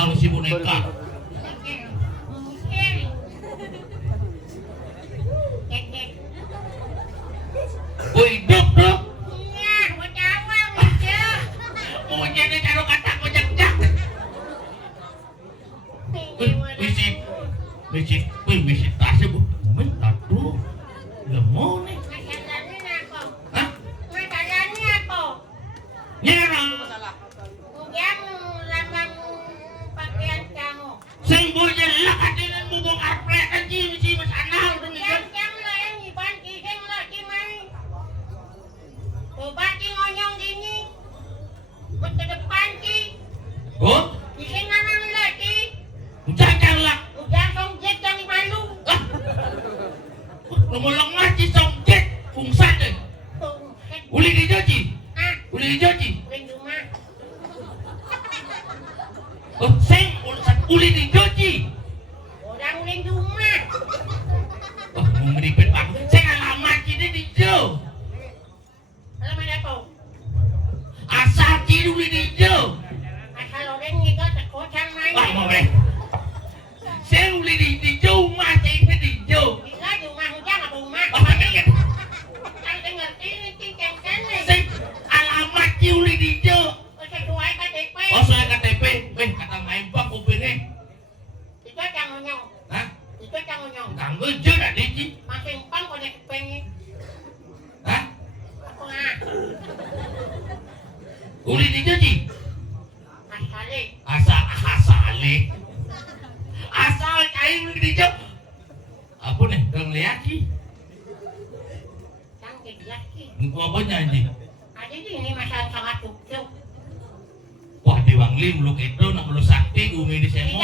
Naon si boneka? Woi, duk. Mujane karo kata kojak-jak. Misi tasnya bu. Aduh, lemon nih. Hah? Nyerang. Sing bojen lah kadinan bubuk arplek anjing misi mas anal udah mikir. Oh? Ucakan lah. Nomor ngaji songket fungsan deh. Uli dijoji. Oh, sing uli dijoji. Oh, meripet bang. Sing alamat ini dijo. Asal cidu uli dijo. Wah, mau boleh. Sing uli dijo mah cing dijo. Sing alamat uli dijo. Oh, soal KTP. Kata main bang kupingnya. Hah? Tanggo jo dah diji. Hah? Uli dijo ji. Asal kain uli dijo. Apa nih? Dong lihat ki. Engkau apa nyanyi? Wah, Dewang Lim lu itu nak lu sakti umi di semo.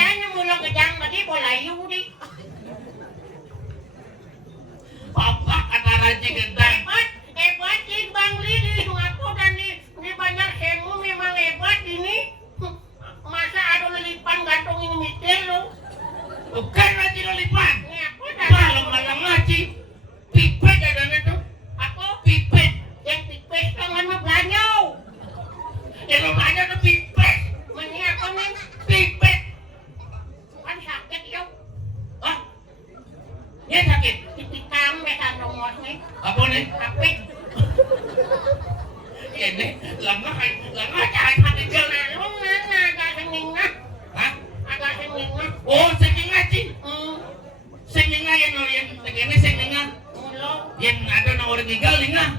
Papa kata raji gedang. Bukan raji lelipan. Malam ngaji. Pipet ada itu. Pipet. Yang banyak tuh pipet. Pipet. Hah? Dia sakit. Apa nih? Ini lama cahaya hati jalan. Hah? Oh, sing ngaji. Sing ngaji yang begini sing ngaji. Yang ada nomor tinggal lingah.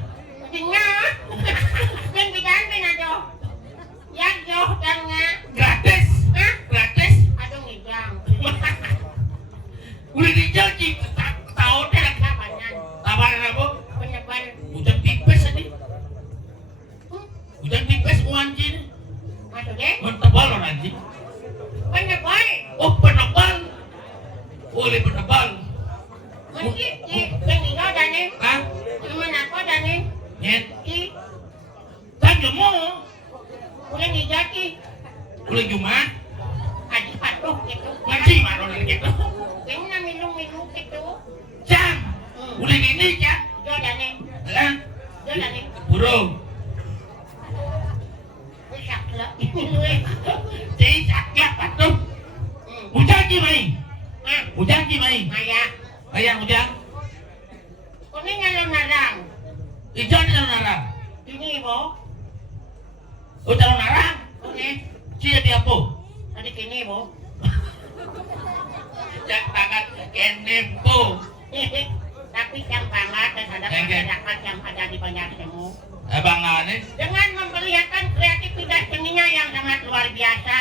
Gratis. Udah dijanji tahu deh. Tawaran apa? Udah tipes tadi. Udah tipes anjing. Tebal loh anjing. Oh, penebal. Boleh penebal. Hah? Nyet. Kan jemo. Boleh Jumat. Ngaji mana gitu. Jam. Boleh gini jam. Lah. Burung. Cak patuh. Ujang ki mai. Ayang ujang. Ijo ni calon narang. Oh, calon narang. Siya di apa? Jak tangan kene po. Tapi jam banget dan ada masyarakat yang ada di banyak semu. Abangan Dengan memperlihatkan kreativitas seninya yang sangat luar biasa.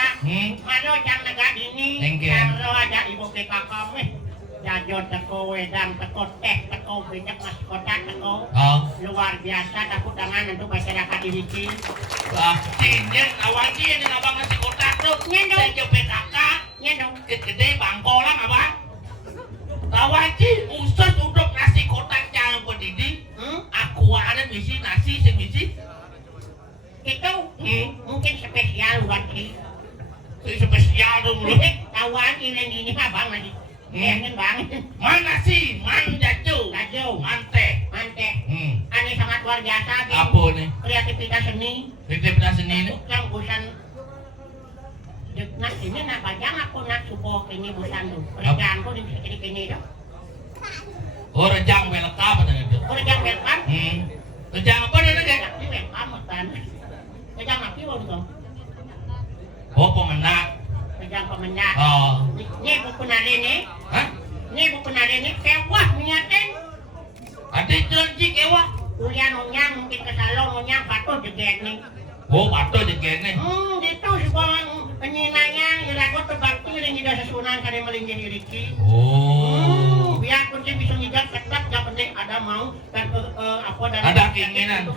Mano yang negara ini, kalau ada ibu PKK jajon teko wedang teko teh teko banyak mas kota teko luar biasa takut tangan untuk masyarakat di sini. Tinjen awalnya yang abang ngasih kota tuh nyendong saya PKK nyendong gede bangkolang abang. Tawaji usus untuk nasi kotak yang pendidih. Aku ada misi nasi sing misi. Itu mungkin spesial buat sih. Spesial dong lu. Tawan ini abang lagi. Pengen banget. Mana sih? Man jajo. Mante. Ini sangat luar biasa. Apa nih? Kreativitas seni. Kreativitas seni ini? Yang bukan Nak ini nak bajang aku nak supo kini busan tu. Kerajaan ko din kini dah. Oh, rejang welcome ada itu. Kerajaan welcome. Rejang apa nih kan? Ini welcome kan. Kerajaan apa itu dong? Oh, pemenang. Kerajaan pemenang. Oh. Ni buku nari ni. Hah? Ni buku nari ni kewah minyatin. Ada janji kewa. Ulian unyang mungkin ke salon unyang patuh jeget ni. Oh, patuh jeget ni. Itu sebuah penyinanya ilago terbakti dan tidak sesunan kada melinggih iriki. Oh. Biar kunci bisa ngigat ketat yang penting ada mau dan apa dan ada keinginan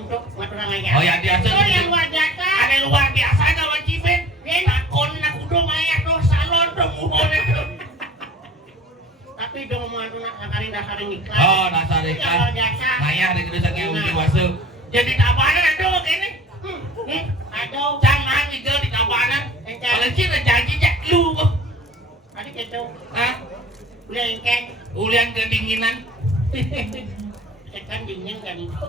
untuk maturangaya. Oh ya biasa. Oh yang luar biasa. Ada luar biasa kalau Cipen. Takon nak kudu maya do salon do muhon itu. Tapi dong mau nak dasar iklan. Oh, dasar iklan. Luar biasa. Maya ada kita sakit uji wasu. Jadi tabanan ada kene. Aduh, jangan juga di tabanan. Kalau Cina janji jak lu. Ada gitu. Hah? Ulian kedinginan. Sekan dingin kan itu.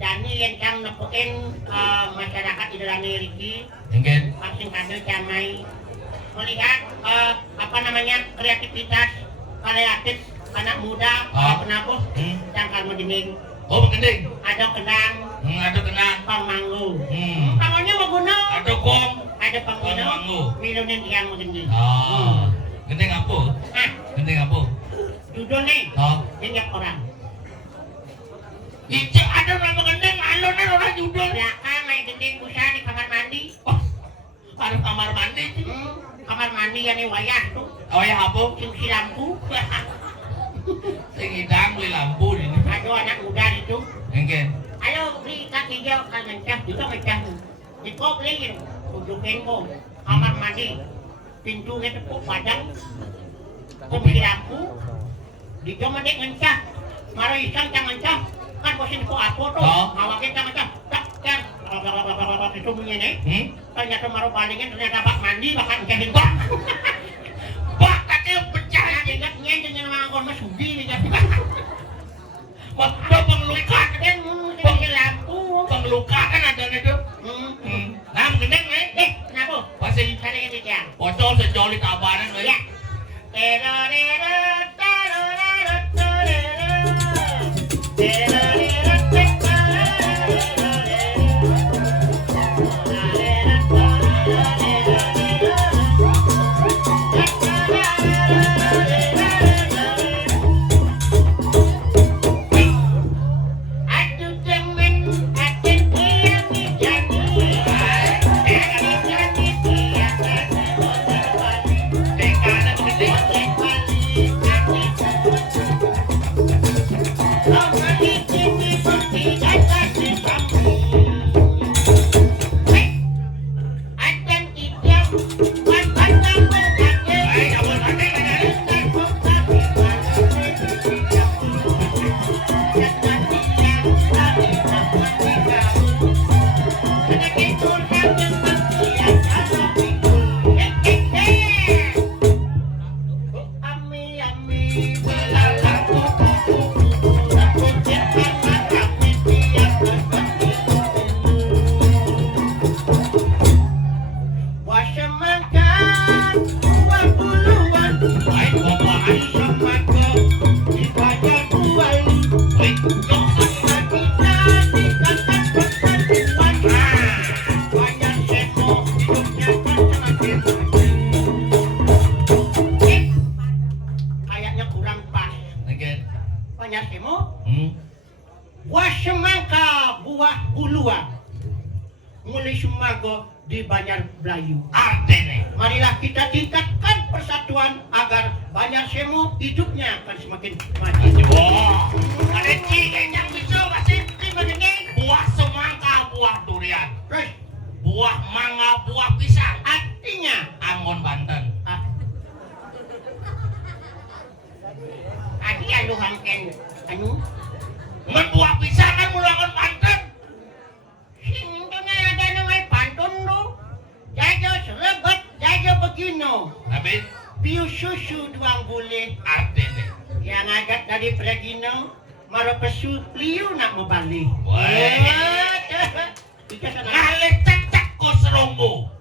Jadi yang kang nepuin masyarakat di dalam Riki. Mungkin. Masing ada camai melihat apa namanya kreativitas anak muda penabuh yang kalau dinding. Oh, gending. Ada kendang. Ada kendang. Pangmanggu. Tangannya mau guna. Ada gong. Ada pangmanggu. Minumin yang gending. Oh. Gending apa? Gending apa? Judul nih. Oh. Gending orang. Ijek ada nama gending, alonan orang judul. Ya kan, main gending busa di kamar mandi. Oh. Ada kamar mandi. Kamar mandi yang wayah tuh. Wayah apa? Cuci lampu. Sing hidang beli lampu ini. Ada anak muda itu. Mungkin. Ayo beli kaki hijau kan mencah juga mencah. Itu beli tunjukin kok kamar mandi. Pintunya tepuk padang. Cuci lampu. Di jom adik mencah. Maro isang cang mencah. Kan bosin ko apa tuh? Ngawakin cang mencah. Tak kan. Itu bunyi nih. Ternyata maro palingin ternyata bak mandi bahkan kehin bak. Bak katanya pecah. Ingatnya dengan mangkon mas sudi nih. Waktu pengelukan kan lampu. Pengelukan kan ada itu. Nah, gendeng nih. Kenapa? Pasti ada yang tidak. Bocor sejoli kabaran ya. Di Banjar Belayu. Artene. Marilah kita tingkatkan persatuan agar Banjar Semu hidupnya akan semakin maju. Wah, ada cigen yang bisa masih begini. Buah semangka, buah durian. Terus buah mangga, buah pisang. Artinya Ambon Banten. Adi anu hangken anu. Ngan buah pisang kan mulakan Banten. Jajo serebet, jajo begino. Habis? Piu susu doang boleh. Artene. Yang agak dari Pregino, maro pesu liu nak membalik. Wah. Kale cecak ko serombo.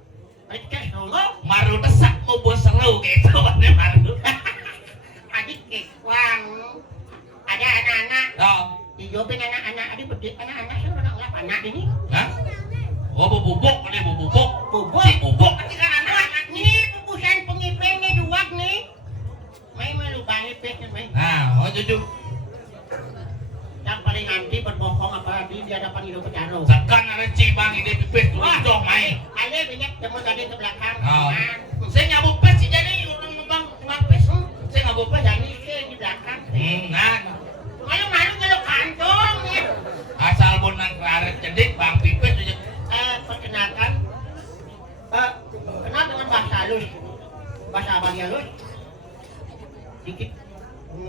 halus. Bahasa Bali halus. Dikit.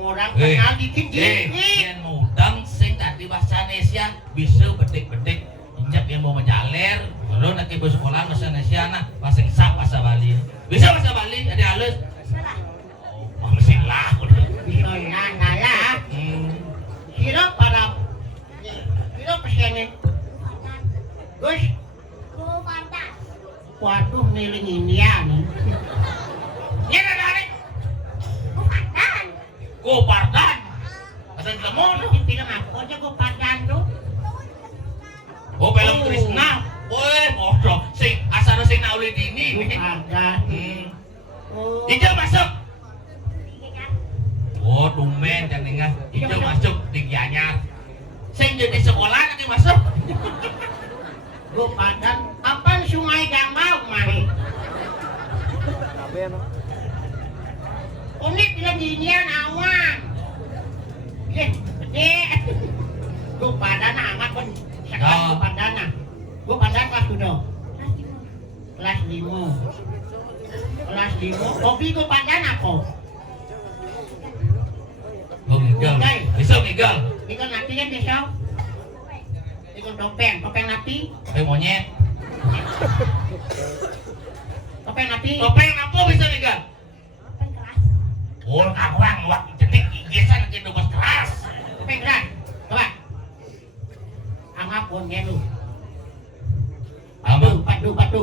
Orang kenal dikit. Yang mudang sing tadi bahasa Indonesia bisa betik-betik. Injak yang mau menjaler, lalu nanti ke sekolah bahasa Indonesia nah bahasa sak bahasa Bali. Bisa bahasa Bali? Ada halus? Oh, silah. Bisa lah. Kira para kira pesenin. Gus. Waduh miling ini ya nih. Ini ada hari. Kopardan. Ada lemon. Ini film apa aja Kopardan tuh? Oh, film Krishna. Woi, bodoh. Sing asal sing nauli dini. Kopardan. Hijau masuk. Oh, tumen dan ingat. Hijau masuk di Gianyar. Sing jadi sekolah nanti masuk. Kopardan. Apaan Sungai Gambau mari? Ini film inian awan. Gede. Kopardan amat pun. Sekarang Kopardan. Kopardan kelas udah. Kelas 5. Kelas 5. Hobi Kopardan apa? Oh, Miguel. Bisa Miguel. Ikon napi kan besok. Ikon topeng napi. Topeng monyet. Topeng napi. Topeng apa bisa Miguel? Oh, kawan waktu jetik gigisan ke dubas keras. Topeng keras. Coba. Anggap pun dia lu. Padu.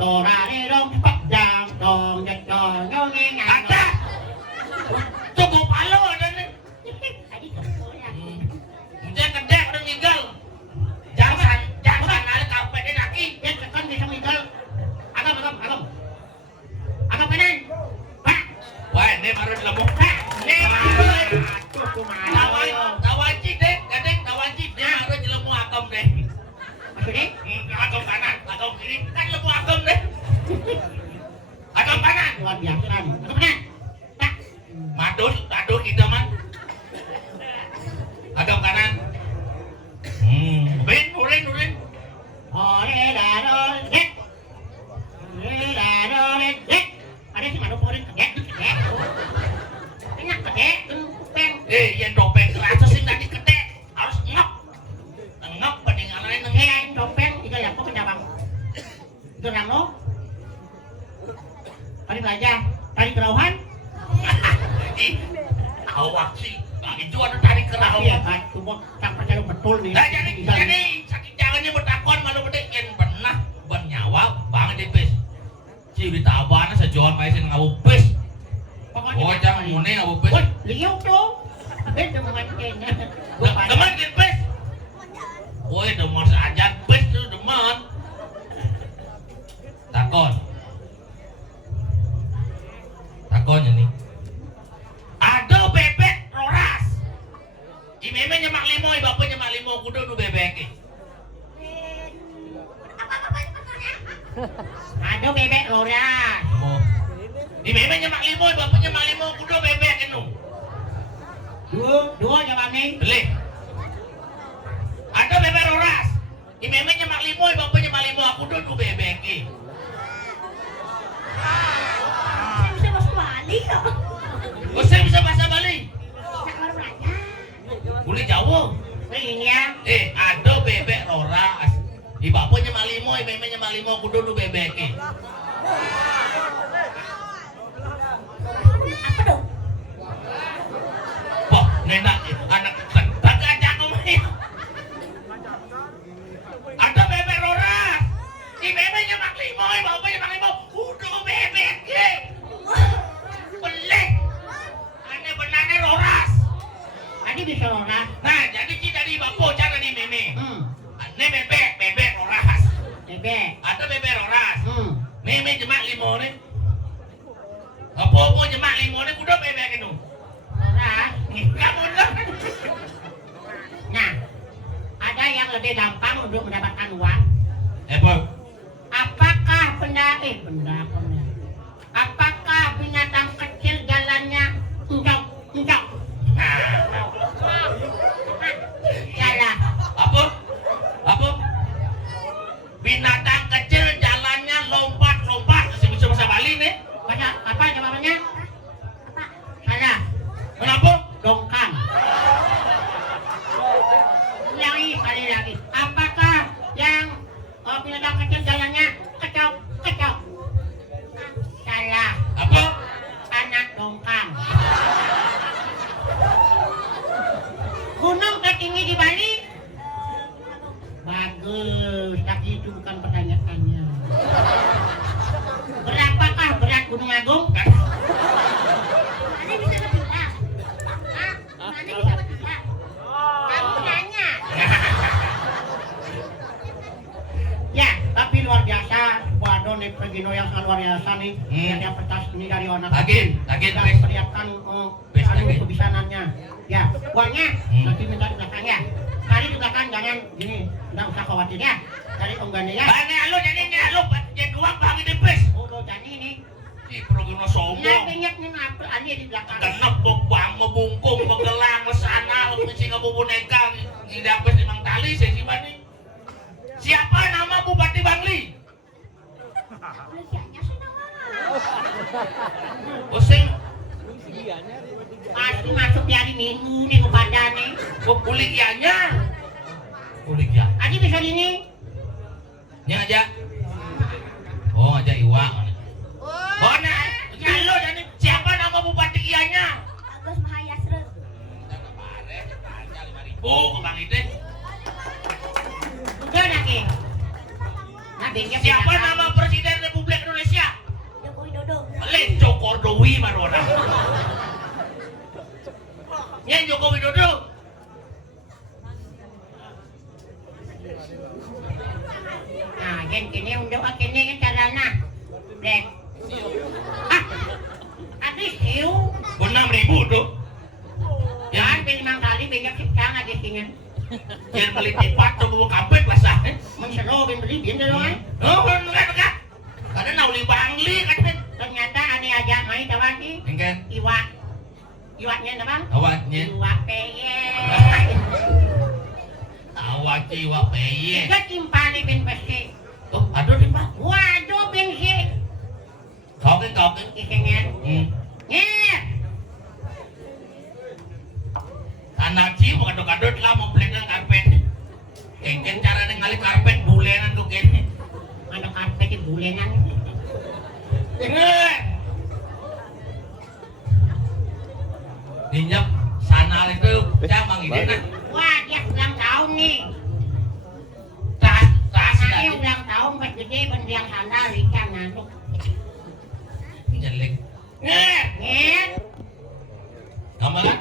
Torare dong cepat jam dong jadong ngeng. Ada. Cukup halo dan ni. Jangan kedek orang Miguel. Jangan ada karpet dia lagi. Dia tekan bisa Miguel. Agam. Agam kanan. Pak. Wah, ini baru dilemuk. Ini aduh kumaha. Tawaji deh, kadang tawaji dia baru dilemuk akam deh. Maksudnya? Akam kanan, akam kiri, kan lemuk akam deh. Akam kanan. Luar biasa nih. Agam kanan. Pak. Madul kita man. Agam kanan. Nurin. Ore dadol dek. Ada si madu porin kedek. Enak kedek, tupeng. Yang topeng kerasa sih tadi kedek. Harus ngep peninggalannya nengeng. Topeng, tiga ya kok cabang. Itu ramo. Tadi belajar, tadi kerauhan. Awak sih, itu ada tarik kerau. Iya kan, tubuh tak percaya betul nih. Nah, jadi sakit jangannya bertakon malu bedek yang pernah bernyawa banget di pes. Ciri tabana sejual paisin ngabu pes. Oh, jangan mune ngabu pes. Woi, liau tuh. Demen kayaknya. Demen gitu pes. Woi, demen seajan pes tuh demen. Takonnya nih. Ada bebek roras. Imeme nyemak limo, bapak nyemak limo, kudu nu bebek. Ada bebek loras. Oh. Imeme nyemak limo, bapak nyemak limo, kudu bebek nu. Dua jawab nih. Beli. Ada bebek roras. Imeme nyemak limo, bapak nyemak limo, aku kudu bebek. Saya bisa masuk Bali kok. Oh, saya bisa bahasa Bali. Bisa keluar belajar. Boleh Jawa. Ini ya. Ada bebek roras. Di bapak nyemak limo, imeme nyemak limo, kudu bebek. Apa dong? Wah, nenek anak tak aja main. Ada bebek roras. Imeme nyemak limo, bapak nyemak limo, kudu bebek. Belek. Aneh benarnya roras. Tadi bisa loras. Nah, jadi kita di bapak cara di meme. Aneh bebek roras. Bebek. Ada bebek roras. Meme nyemak limo nih. Apa nyemak limo nih kudu bebek itu. Loras. Kamu dah. Nah, ada yang lebih gampang untuk mendapatkan uang. Boy. Apakah Apakah binatang kecil jalannya encok? Salah. Apa? Binatang kecil jalannya lompat. Masih bisa bahasa Bali nih. Gunung Agung. Mana bisa bertindak? Hah? Mana bisa bertindak? Kamu nanya. Ya, tapi luar biasa. Waduh nih Pegino yang sangat luar biasa nih. Yang pentas ini dari anak. Lagi Kita wis. perlihatkan Wis, anu lagi. kebisanannya. Ya, uangnya nanti minta di belakang ya. Cari di belakang jangan gini, nggak usah khawatir ya. Cari pengganti ya. Bane allo jadi nih allo jadi uang bang di pes. Udah jadi nih. Si Progino Nah, sombong. banyak nih ngapel ani di belakang. Kenep kok bang membungkung begelang kesana mesti nggak boneka tidak habis limang tali saya si Bani. Siapa nama Bupati Bangli? Kuliahnya senang Pusing. Pasti masuk di hari Minggu nih kepada nih. Kok kuliahnya? Kuliah. Aji bisa ini. Nya aja. Oh aja Iwa. Oh nah, nyalo jadi siapa nama Bupati ianya? Agus Mahayasrut. Oh, ke Bang Ide. Udah lagi. Nah, banyak Siapa nama Presiden Republik Indonesia? Joko Widodo. Leco Kordowi Marwana. Ya Joko Widodo. Nah, yan kini untuk kini kan caranya. Dek. Ah. At least you. 6.000 tuh. Yan pinimang kali banyak siksa nga gisingin. Yang beli tipat tuh bawa kampet lah sah. Magsalo beli din dalo ay. Oh, enggak. Karena nauli Bangli kan. Ternyata ani aja may tawagi. Engken. Iwa. Iwanya na bang? Awaknya. Iwa peye. Awak Iwa peye. Ikat timpani bin pasti. Oh, aduh di Pak. Waduh bin si. Kau kan. Isingin. Nih. Anak Ci mau kadut-kadut lah mau beli dengan karpet. Engken cara ngali karpet bulenan tuh kene. Ano karpet di bulenan. Dinyap sana itu camang ide nah. Wah, dia ulang tahun nih. Tas Anaknya tadi ulang tahun pas gede pendiang sandal ikan ngantuk. nyelek. Nih. Kamu kan?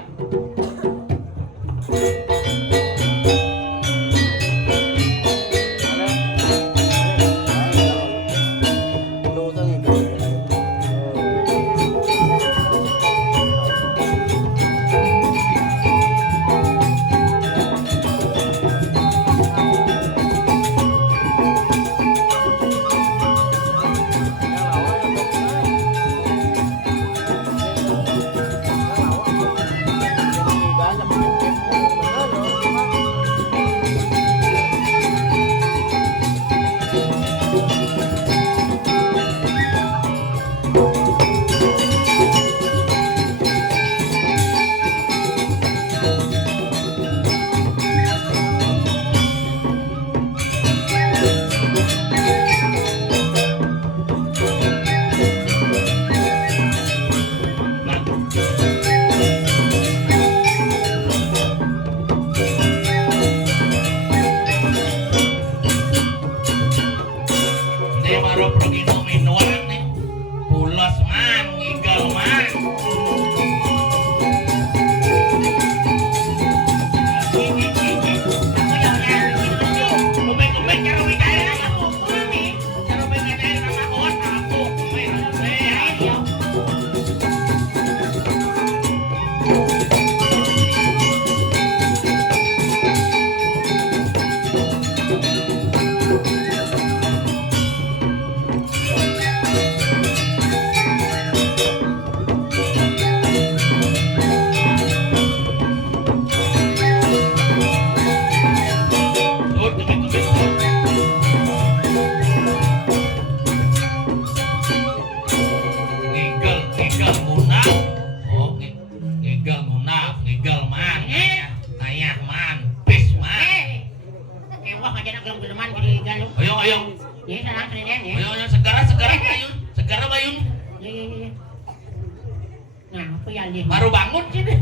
Baru bangun sini.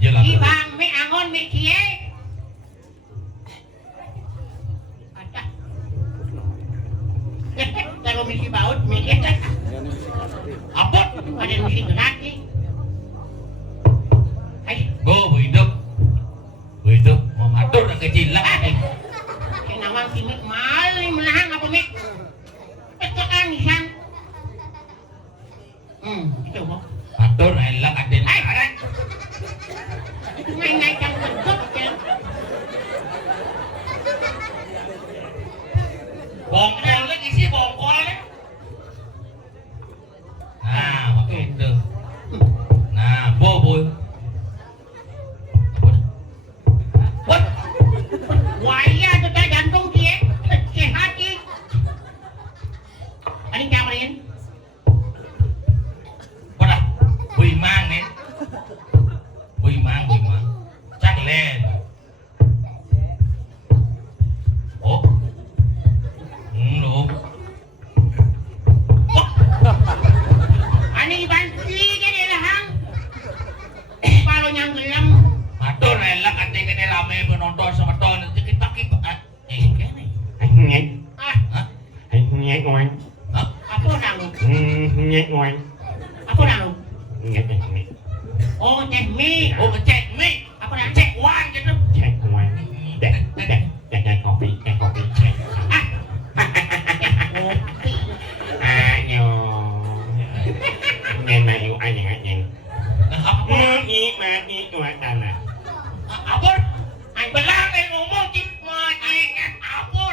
Ibang mi angon mi kie. Ada. kalau misi baut mikir kan Apa? ada misi gratis Go hidup. Hidup mau matur nak kecil lah. kenawang timik maling menahan apa mik petekan nisan itu mau Matur elak aden. main-main yang teguk ya Bongkol lagi sih bongkol. Nah, begitu. Nah, boboy. What? waya dekat jantung dia sehat sih ini kamarin Pada bui mang nih. Bui mang. Chắc lên. Oh. Đúng. ani banti dia lahang kalau yang gelam Matur elak aden kene rame penonton sama ton kita kene. Nhét ah nhét ngoan Hah? apa nang nhét ngoan apa nang nhét nhét oh cek mie Oh, ngecek mie. apa nang Cek uang gitu. nhét ngoan đẹp kopi cek kopi nyo nghe mà yêu ai nhang nhang Apa? nhét ngoan tanah Apa? Belang ngomong cip apa?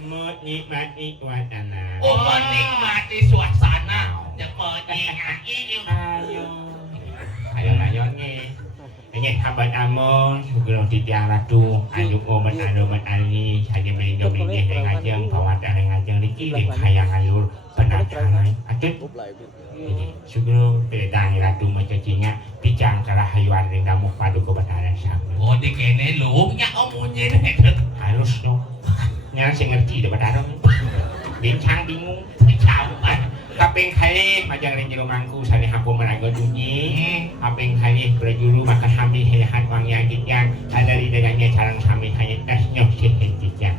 menikmati ngoan tanah Oh, menikmati suasana. Yang menikmati. ayo nghe nghe sahabat amon sugeng titiang ratu ayu obat adomat ali saja meninggal meninggal ngajeng bawat ngajeng niki hayang alur penataran atut sugeng pedang ratu macacinga picang karahayuan ring damuk padu kebataran sama Oh, di kene lu nya omunye halus dong nya sing ngerti debat adong bincang bingung Campur. kaping kali majang ring jero mangku sane hapo manago dunyi kaping kali berjuru maka sami hehan wangyang kityan adari dagangnya carang sami hanya das nyok sihin kityan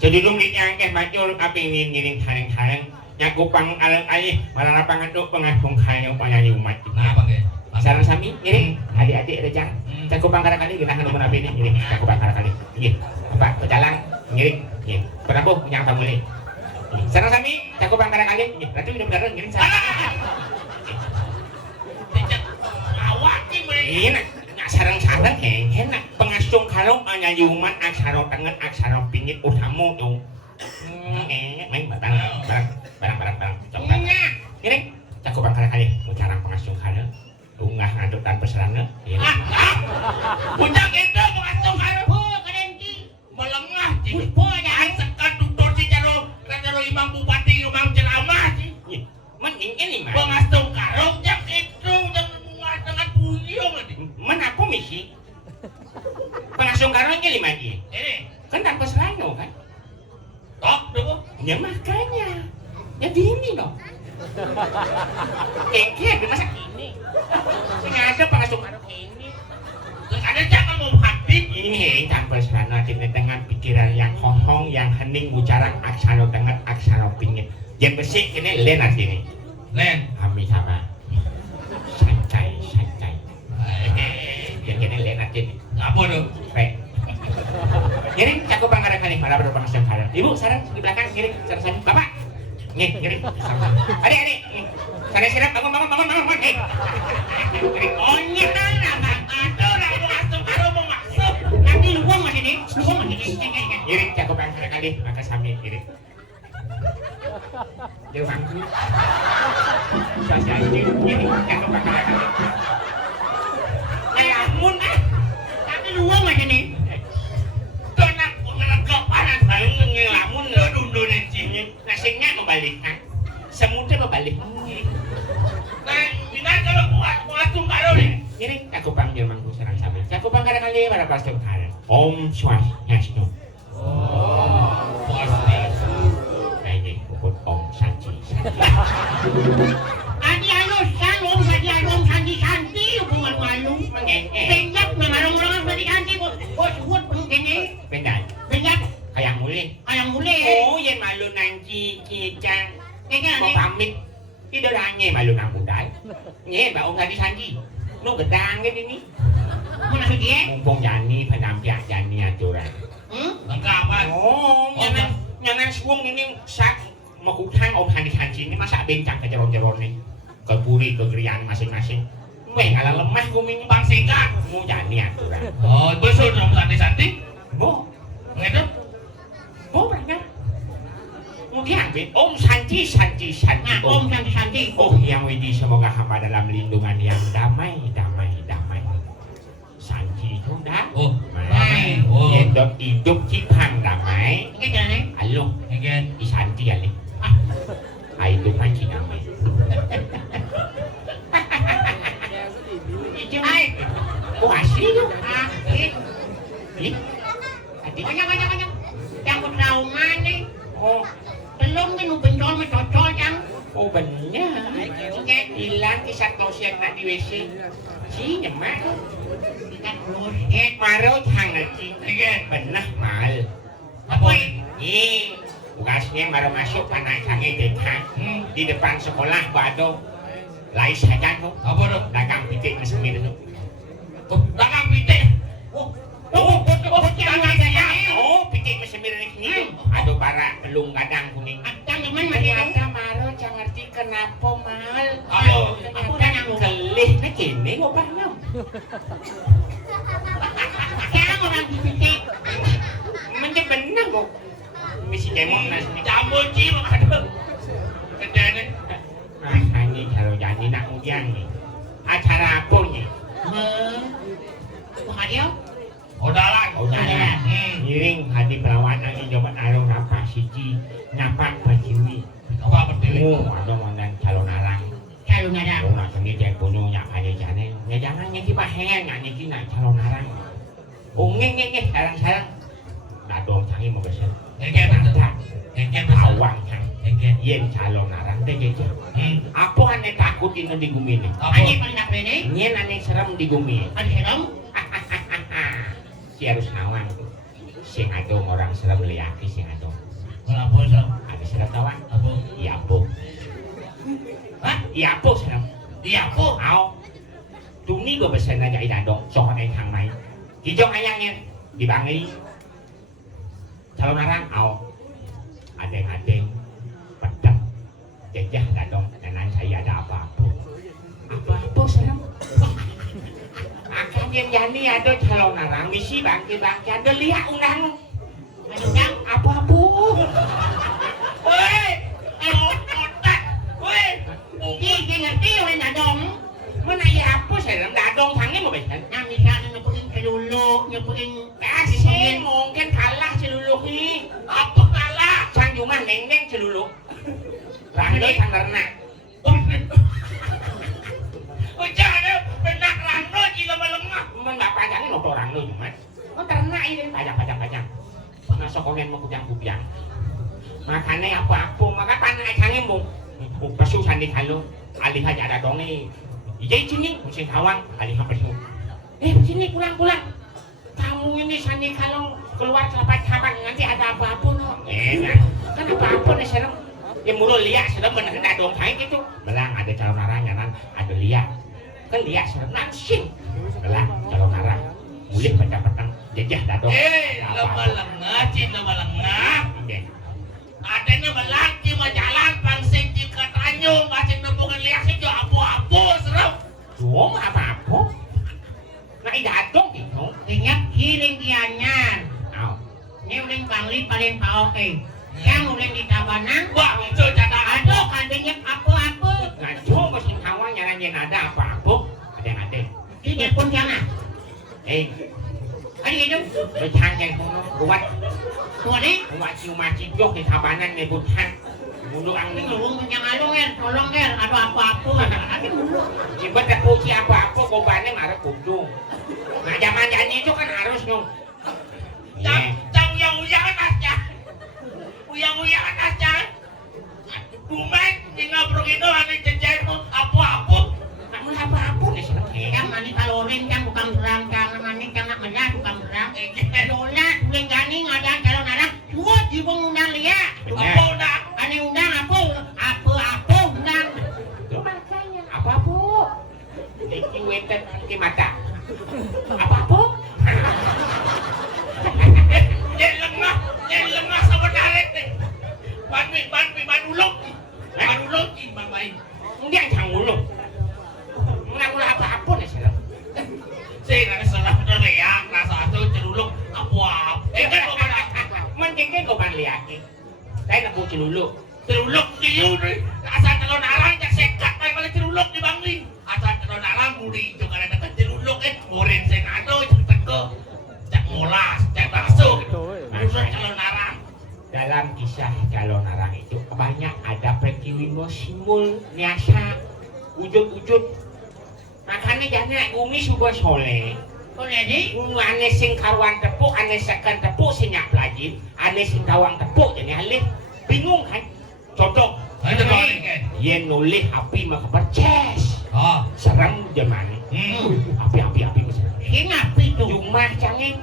sedulung kityan keh macul kaping ngiring hareng-hareng nyakupang alang alih marana pangaduk pengahung hayang panyanyi umat Nah, apa ge? sarang sami ngiring adik-adik rejang cakupang kali kita hanu menapi ini ngiring cakupang kali iya apa pecalang ngiring iya penabuh yang tamu ini sarang sami cakupang kali ratu hidup darah ngiring sarang Awak ki mereka. ini nak sarang-sarang hen nak pengasung kalong nyanyi umat aksara tengen aksara pingit utamu tuh main barang coklat ngiring cakupang kali mau carang pengasung kalong unggah ngaduk tanpa serana Bujang itu mengasuh kalau oh keren ki melengah sih. Ai sekat dokter si jaro imam bupati imam ceramah sih. man ini mah Pengasuh karung jak itu dengan buyung tadi. man aku misi pengasung kalongnya lima dia Ini kan tanpa serana kan tok dulu. ya makanya ya gini dong kengkeh masa gini sengaja pengasung kalong ini Terus ada jangan mau hati. ini tanpa serana di tengah pikiran yang kosong yang hening ucaran aksara tengah aksara pingit yang besi ini len sini Len. kami sama santai yang ini len sini Apa tuh? Baik. Ngiring cakupan kadang-kadang malah berpengasung kalong ibu sarang di belakang ngiring sarang bapak ngiring adik sana sirap bangun oh nyetan nama Aduh, nak pengasuh karung mau masuk. nanti luang masih nih ngiring cakupan kadang-kadang maka sami ngiring jauh bangku saya ngiring cakupan kadang-kadang amun tapi luang masih nih Tuh nak kepanas saya ngelamun duduk di sini. nasinya kebalik kan semutnya kebalik Nah, bina kalau pengasuh karung nih. ngiring cakupan jermanku serang sami cakupan kadang-kadang pada pasung kalong om swastiastu Pasti. ini pukul om sanci adi halus salom adi halom santi hubungan malu benjak mengarang-arang tadi kanti bos buat penggene benda benjak kayak mulai ayam mulai oh yang malu nanti cicang Mau pamit. Ida nanya malu nang budal. Nye ba om tadi sanji. Nu gedang kan ini. Mana sih dia? Mumpung Jani penampian Jani aturan. Enggak apa. Oh, nyanan suung ini sak makutang om tadi sanji ini masa bencang ke jeron-jeron nih. Ke buri ke gerian masing-masing. Weh ngalah lemah kuming Bang Sika. Mu Jani aturan. Oh, besok dong santi-santi. Bo, Ngedep. bo berangkat. Kemudian Om Santi. Nah, Om Santi. Oh yang Widi semoga hamba dalam lindungan yang damai. Santi itu dah. Oh, Damai. Oh. Hidup cipang damai. Ini jalan. Halo, Again. di Santi ya nih. Hidup kan cina damai. Itu ay. Oh asli tu. Ih, Adik. banyak. Yang trauma nih. Oh, Belum kan bencol mencocol yang. oh benar. Oke. Hilang kisah tosian nak di WC. Si nyemak. Kita terus ya. Maro jangan cing. Benar mal. Apa? Tugasnya baru masuk anak sange dekat di depan sekolah bado lai saja tuh Apa dong? dagang pitik mesemir tuh. Oh, dagang pitik. Pitik mesemir ini. Aduh bara belum kadang kuning. Jangan masih ada. Ternyata Maro jangan ngerti kenapa mal. Aku udah nyambung. Kelih nak kene ngobahnya. Sekarang orang dipitik. Menjadi benar kok. Misi demon nasi. Campur cil aduh. Gede nih. Rasanya kalau jadi nak ujian nih. Acara apa nih? Bukan dia? Odalan. Udah ngiring hadi perawan angin jabat arung napa siji napa paciwi. Apa bertilik? Ada mandan calon arang. Calon ada. Orang sini dia punya nyakanya jane. Ya jangan nyeki pahengan nyeki nak calon arang. Ngeng sarang. Dadong canggih mau besen. Engke tetap. Engke besar. Awang cang. Engke. Yen calon arang teh jeje. Apa ane takut ini di gumi nih? Anjing paling apa ini? Nyen ane serem di gumi. Ada serem? Si harus nawang. Sing adong orang serem liaki sing adong. Kenapa serem? Ada serem kawan? Apa? Iya po. Hah? Iya po serem. Iya po. Ao. Tuni gue besen aja idadong. Sohon ay thang may. Hijong ayangnya. Dibangi. Calon arang. Ao. Adeng-adeng. Pedang. Jejah dadong. Nanan saya ada apa-apa. Apa-apa serem. Akan yang jani ada calon arang. Misi bangki-bangki. Ada lihat undang. Ada yang? Apa-apa. Woi. Otak. Woi. Dia ngerti oleh dadong. Mana ya apa serem. Dadong thangnya mau besen. Nah misalnya nyebutin kelulu, nyebutin Kasih mungkin kalah celuluk ini. Apa kalah? Sanjungan neng celuluk. Rangga sangerna. Oh jangan benak rangno jika melemah. Men enggak pajangin lo orang lo cuma. Oh ternak ini pajang. Masuk komen mau kupiang. Makanya apa-apa maka tanah canggih mung. Pesu sandi kalau alih aja ada dong nih. Ijai sini musim kawang alih pesu. Sini pulang. Kamu ini sandi kalau keluar selapat kapan nanti ada apa-apa no. Kan apa-apa nih serem. Ya mulu lihat serem bener ada dong kayak gitu. Belang ada calon arangnya kan ada lihat. Kan lihat serem nangsing. Belang calon arang. Mulih petang jejah dadong. Lama lengah. Adanya belaki majalan pangsing jika tanyo masih nempungan lihat itu apa-apa serem. Cuma apa-apa. Nah dadong gitu. ingat hiling ianya. Au. Ini uling pangli paling oke. Yang uling di tabanang. Wah, itu catat Aduh, kalbenya apa-apa. Nah cuma musim kawang nyaran ada apa-apa. Ada. Ini pun jangan. Ada gitu. Bercangkang kuat. Tuh nih. Macam jok di tabanan nih bukan. Mulu ang Ini ngomong yang alung ya, tolong ya, ada apa-apa. Ada mulu. Ibarat tak puji apa-apa, gobannya marah kudung. Nah zaman itu kan harus dong. Cang uyang atasnya. Uyang atasnya. Bumen tinggal pergido ada jejer apa-apa. Kamu apa-apa nih seneng. Yang mani kalorin kan bukan berang, yang mani jangan merah bukan berang. Dola, uling ganing ada calon ada. Buat di undang lihat. Apa udah? Ani undang apa manulog. Manulog Bang Bay. Hindi ang changulo. Wala apa-apa na sila. Saya nak salah teriak rasa tu ceruluk apa? Kan kau mana? Mendingin ko bang liyaki. Tayo na po cinulok. Ceruluk kiu ni. Asal kalau narang jak sekat mai balik ceruluk di Bangli. Asal kalau narang muri juga ada dekat ceruluk moren senado teko. Jak molas, jak bakso. Urusan kalau narang. Dalam kisah calon narang itu banyak ada perkiwino simbol niasa wujud-wujud. Makanya jangan umi sudah soleh. Boleh di? Ane sing karuan tepuk, ane sekan tepuk sinyak pelajin, ane sing kawang tepuk jadi alih. Bingung kan? Cocok. Ada kau ni kan? Ye nulis api maka berces. Oh. Serem zaman. Api macam. Sinapi tu. Cuma cangin.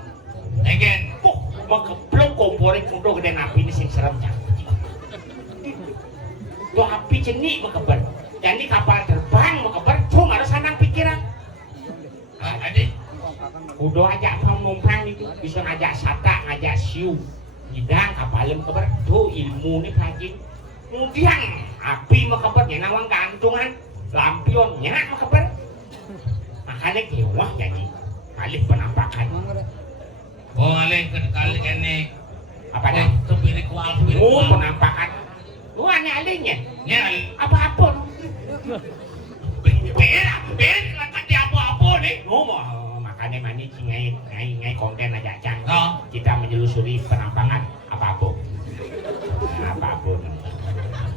Again. Kok mengkeplok komporin kudo gede api ini sing serem cang. Tuh api cenik mengkeber. Jadi kapal terbang mengkeber, cuma harus sanang pikiran. Adik. Udah ajak penumpang itu bisa ngajak sata, ngajak siu, hidang kapalnya mengkeber. Tuh ilmu nih pelajarin. Kemudian api mengkeber, nawang gantungan, lampion nyak mengkeber. Makanya kewah jadi alih penampakan. Oh alih kali ini. Apa dah? Tebiri kual. Oh penampakan. Oh aneh alihnya. Ni alih. Apa-apa. Beri lekat di apa-apa ni. Oh makanya mani ngai konten aja cang. Oh. Kita menyelusuri penampangan apa-apa. Apa-apa.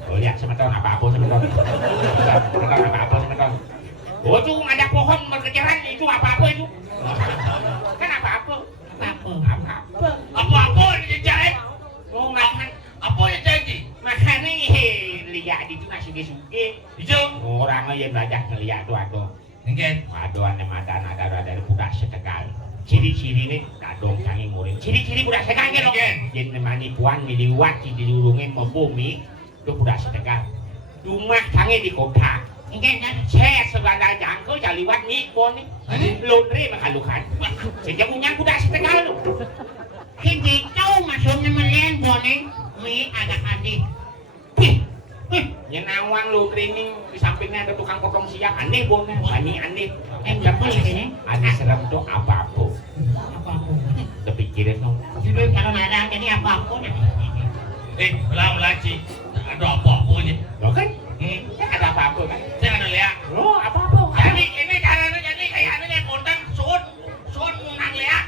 Oh ya semeton apa-apa semeton. Semeton. Oh itu ada pohon berkejaran itu apa-apa itu. Kan apa-apa. Apa-apa ni jahit. Oh makan. Apa yang jadi? Makanya lihat itu nggak suge-suge. Itu. Orangnya yang belajar ngeliat tuh aduh. Mungkin. Aduh ane mata ada budak setegal. Ciri-ciri ini kadong canggih murid. Ciri-ciri budak setegal kan? Jadi nemani puan miliwat di diurungin mau bumi. Itu budak setegal. Rumah canggih di kota. Mungkin kan saya segala jangkau jaliwat nih pon nih. Laundry makalukan. Sejak punya budak setegal lu. Hindi kau masuk naman yan, Bonnie. May anak-adik. Yang nawang laundry ini di sampingnya ada tukang potong siap. Aneh bonnya. Aneh. Berapa ini? Aneh serem tuh apa-apa. Apa-apa. Kepikiran dong. Jadi kalau narang jadi apa-apa na. Melaci. Ada apa-apa ni. Loh kan? Kan ada apa-apa kan? Saya ada lihat. Oh apa-apa. Ini caranya jadi kayak anu nih konten sun munang lihat.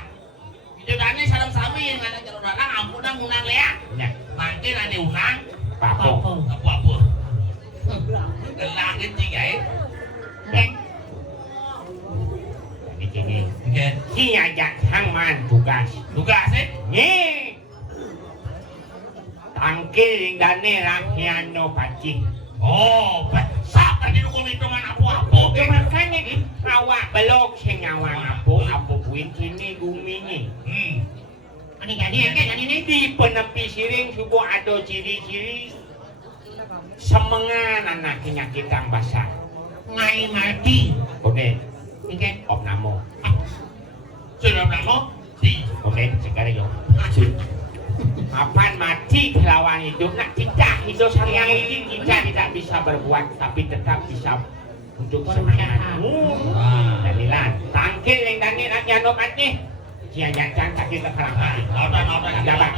Itu kan ini salam sami yang ada jalur dalang ampunang munang lihat. Ya. Nanti nanti unang Apa-apa. apa-apa. Gelangin tiga Ini. Oke. Ini aja hangman tugas. Tugas eh? Nih. Tangkil dane rakyat no pacing. Oh, sak tadi dukung itu mana apa-apa. Makanya awak belok sing awak apa buin sini gumini. Ani kan ini Di penepi siring subuh ada ciri-ciri semengan anak penyakitan basah. ngai mati. Oke, Ikan. opnamo. Sudah nama? Si. Oke, sekarang yo. Apaan mati kelawan hidup nak tidak hidup yang ini kita tidak bisa berbuat tapi tetap bisa untuk semangat. Dan ilan tangkil yang tadi nak jangan mati. Dia jangan sakit sekarang. Autan. Jalan.